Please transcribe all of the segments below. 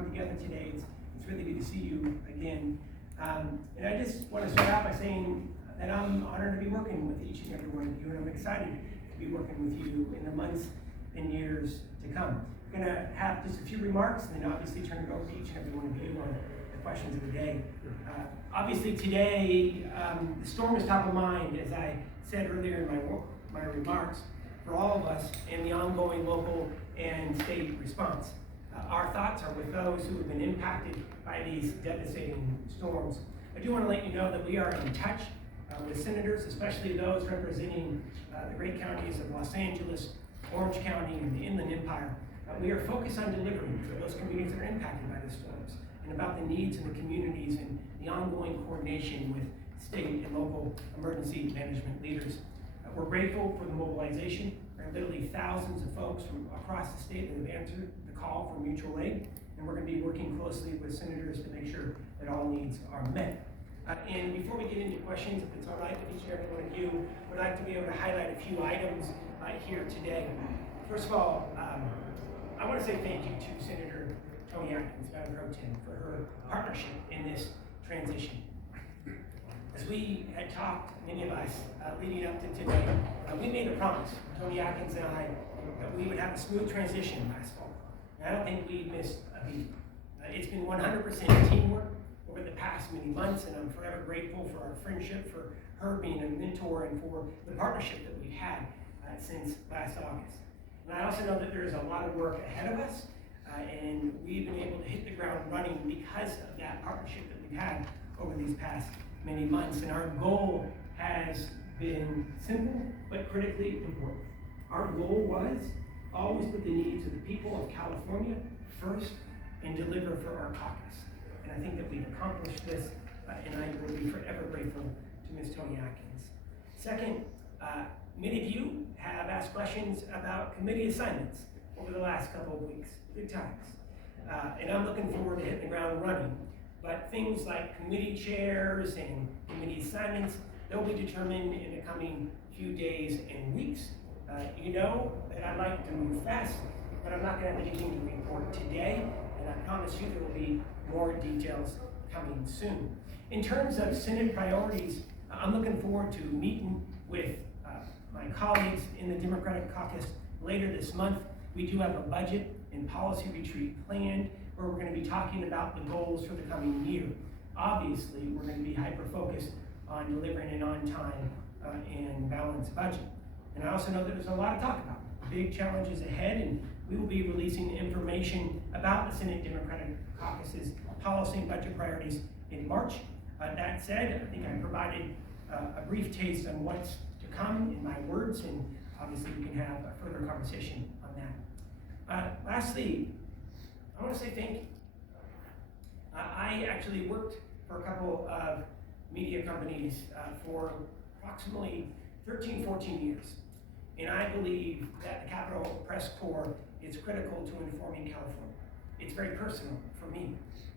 come together today. It's really good to see you again. And I just want to start out by saying that I'm honored to be working with each and every one of you, and I'm excited to be working with you in the months and years to come. I'm going to have just a few remarks, and then obviously turn it over to each and every one of you on the questions of the day. Obviously today, the storm is top of mind, as I said earlier in my remarks, for all of us in the ongoing local and state response. Our thoughts are with those who have been impacted by these devastating storms. I do want to let you know that we are in touch with senators, especially those representing the great counties of Los Angeles, Orange County, and the Inland Empire. We are focused on delivering for those communities that are impacted by the storms, and about the needs in the communities and the ongoing coordination with state and local emergency management leaders. We're grateful for the mobilization. There are literally thousands of folks from across the state that have answered the call for mutual aid, and we're going to be working closely with senators to make sure that all needs are met. And before we get into questions, if it's all right with each and every one of you, would like to be able to highlight a few items here today. First of all, I want to say thank you to Senator Toni Atkins, Madam Pro Tem, for her partnership in this transition. As we had talked, many of us, leading up to today, we made a promise, Toni Atkins and I, that we would have a smooth transition last fall. And I don't think we missed a beat. It's been 100% teamwork over the past many months, and I'm forever grateful for our friendship, for her being a mentor, and for the partnership that we've had since last August. And I also know that there is a lot of work ahead of us, and we've been able to hit the ground running because of that partnership that we've had over these past many months. And our goal has been simple but critically important. Our goal was always put the needs of the people of California first and deliver for our caucus. And I think that we've accomplished this, and I will be forever grateful to Ms. Toni Atkins. Second, many of you have asked questions about committee assignments over the last couple of weeks. Good times. And I'm looking forward to hitting the ground running. But things like committee chairs and committee assignments, they'll be determined in the coming few days and weeks. You know that I like to move fast, but I'm not going to have anything to report today, and I promise you there will be more details coming soon. In terms of Senate priorities, I'm looking forward to meeting with my colleagues in the Democratic caucus later this month. We do have a budget and policy retreat planned where we're going to be talking about the goals for the coming year. Obviously, we're going to be hyper-focused on delivering an on-time and balanced budget. And I also know that there's a lot to talk about. Big challenges ahead, and we will be releasing information about the Senate Democratic Caucus's policy and budget priorities in March. That said, I think I provided a brief taste on what's to come in my words, and obviously we can have a further conversation on that. Lastly, I want to say thank you. I actually worked for a couple of media companies for approximately 13, 14 years. And I believe that the Capitol Press Corps is critical to informing California. It's very personal for me,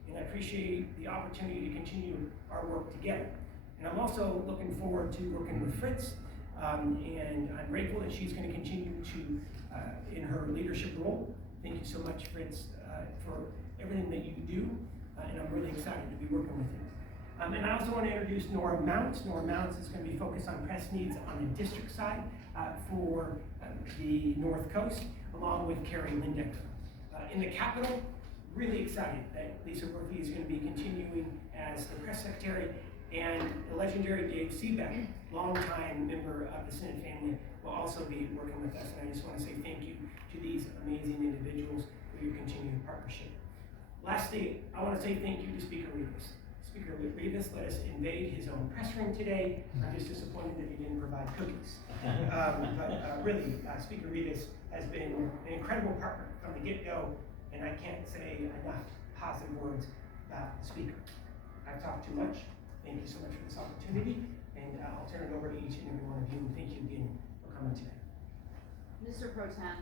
and I appreciate the opportunity to continue our work together. And I'm also looking forward to working with Fritz, and I'm grateful that she's going to continue to, in her leadership role. Thank you so much, Fritz, for everything that you do, and I'm really excited to be working with you. And I also want to introduce Nora Mounts. Nora Mounts is going to be focused on press needs on the district side for the North Coast, along with Carrie Lindecker. In the Capitol, really excited that Lisa Murphy is going to be continuing as the press secretary, and the legendary Dave Seebeck, longtime member of the Senate family, will also be working with us. And I just want to say thank you to these amazing individuals for your continued partnership. Lastly, I want to say thank you to Speaker Rivas. Speaker Rivas let us invade his own press room today. I'm just disappointed that he didn't provide cookies. Really, Speaker Rivas has been an incredible partner from the get-go, and I can't say enough positive words about the Speaker. I've talked too much. Thank you so much for this opportunity, and I'll turn it over to each and every one of you. Thank you again for coming today. Mr. Pro Tem.